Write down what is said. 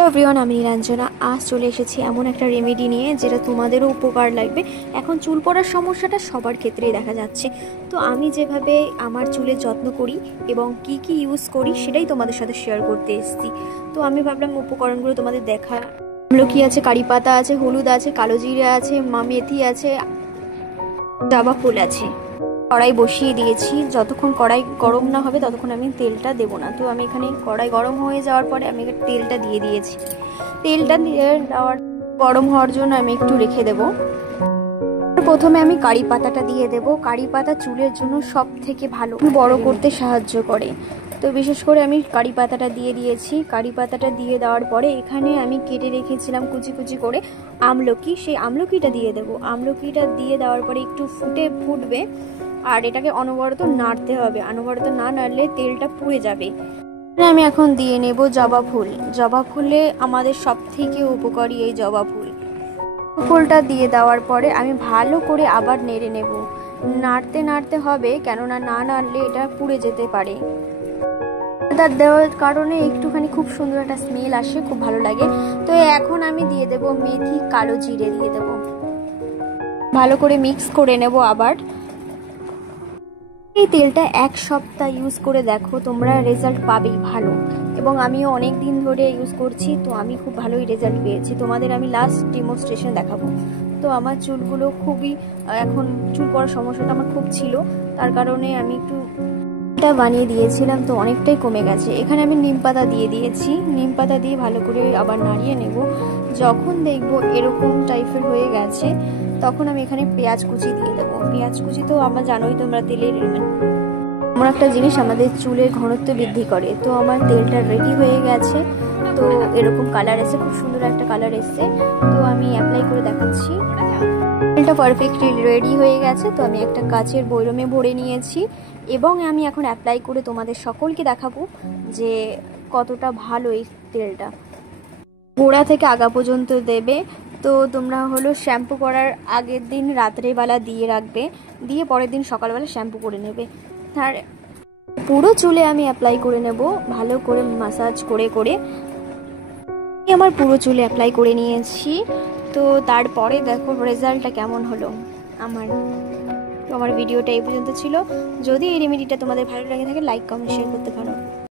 Hello everyone, আমি নীলাঞ্জনা। আজ চলে এসেছি এমন একটা রেমেডি নিয়ে যেটা তোমাদেরও উপকার লাগবে। এখন চুল পড়ার সমস্যাটা সবার ক্ষেত্রেই দেখা যাচ্ছে। তো আমি যেভাবে আমার চুলের যত্ন করি এবং কি কি ইউজ করি সেটাই তোমাদের সাথে শেয়ার করতে এসেছি। তো আমি ভাবলাম উপকরণগুলো তোমাদের দেখা। আমলকি আছে, কারি পাতা আছে, হলুদ আছে, কালো জিরে আছে, মেথি আছে, জবা ফুল আছে। কড়াই বসিয়ে দিয়েছি। যতক্ষণ কড়াই গরম না হবে ততক্ষণ আমি তেলটা দেবো না। তো আমি এখানে কড়াই গরম হয়ে যাওয়ার পরে আমি তেলটা দিয়ে দিয়েছি। তেলটা দিয়ে দেওয়ার গরম হওয়ার জন্য আমি একটু রেখে দেব। প্রথমে আমি কারি পাতাটা দিয়ে দেব। কারি পাতা চুলের জন্য সব থেকে ভালো, বড় করতে সাহায্য করে। তো বিশেষ করে আমি কারি পাতাটা দিয়ে দিয়েছি। কারি পাতাটা দিয়ে দেওয়ার পরে এখানে আমি কেটে রেখেছিলাম কুচি কুচি করে আমলকি, সেই আমলকিটা দিয়ে দেব। আমলকিটা দিয়ে দেওয়ার পরে একটু ফুটবে, আর এটাকে অনবরত নাড়তে হবে। অনবরত না নাড়লে তেলটা পুড়ে যাবে। আমি এখন দিয়ে নেব জবা ফুল। জবা ফুলে আমাদের সব থেকে উপকারী এই জবা ফুল। ফুলটা দিয়ে দেওয়ার পরে আমি ভালো করে আবার নেড়ে নেব। নাড়তে নাড়তে হবে, কেননা না নাড়লে এটা পুড়ে যেতে পারে। তার দেওয়ার কারণে একটুখানি খুব সুন্দর একটা স্মেল আসে, খুব ভালো লাগে। তো এখন আমি দিয়ে দেব মেথি, কালো জিরে দিয়ে দেব। ভালো করে মিক্স করে নেব আবার। এই তেলটা এক সপ্তাহ ইউজ করে দেখো, তোমরা রেজাল্ট পাবেই ভালো। এবং আমিও অনেক দিন ধরে ইউজ করছি, তো আমি খুব ভালোই রেজাল্ট পেয়েছি। তোমাদের আমি লাস্ট ডেমনস্ট্রেশন দেখাবো। তো আমার চুলগুলো খুবই, এখন চুল পড়ার সমস্যাটা আমার খুব ছিল, তার কারণে আমি একটু এটা বানিয়ে দিয়েছিলাম, তো অনেকটাই কমে গেছে। এখানে আমি নিম পাতা দিয়ে দিয়েছি। নিম পাতা দিয়ে ভালো করে আবার নাড়িয়ে নেব। যখন দেখবো এরকম টাইপের হয়ে গেছে তখন আমি এখানে পেঁয়াজ কুচি দিয়ে দেবো। পেঁয়াজ কুচি তো আমরা জানোই, তোমরা তেলের এমন একটা জিনিস আমাদের চুলের ঘনত্ব বৃদ্ধি করে। তো আমার তেলটা রেডি হয়ে গেছে। তো এরকম কালার এসে, খুব সুন্দর একটা কালার এসছে। তো আমি অ্যাপ্লাই করে দেখাচ্ছি। তেলটা পারফেক্টলি রেডি হয়ে গেছে। তো আমি একটা কাচের বয়মে ভরে নিয়েছি এবং আমি এখন অ্যাপ্লাই করে তোমাদের সকলকে দেখাবো যে কতটা ভালো এই তেলটা। গোড়া থেকে আগা পর্যন্ত দেবে। তো তোমরা হলো শ্যাম্পু করার আগের দিন রাত্রেবেলা দিয়ে রাখবে, দিয়ে পরের দিন সকালবেলা শ্যাম্পু করে নেবে। আর পুরো চুলে আমি অ্যাপ্লাই করে নেব, ভালো করে মাসাজ করে করে। আমার পুরো চুলে অ্যাপ্লাই করে নিয়েছি। তো তারপরে দেখো রেজাল্টটা কেমন হলো আমার। তো আমার ভিডিওটা এই পর্যন্ত ছিল। যদি এই রেমেডিটা তোমাদের ভালো লাগে থাকে, লাইক কমেন্ট শেয়ার করতে পারো।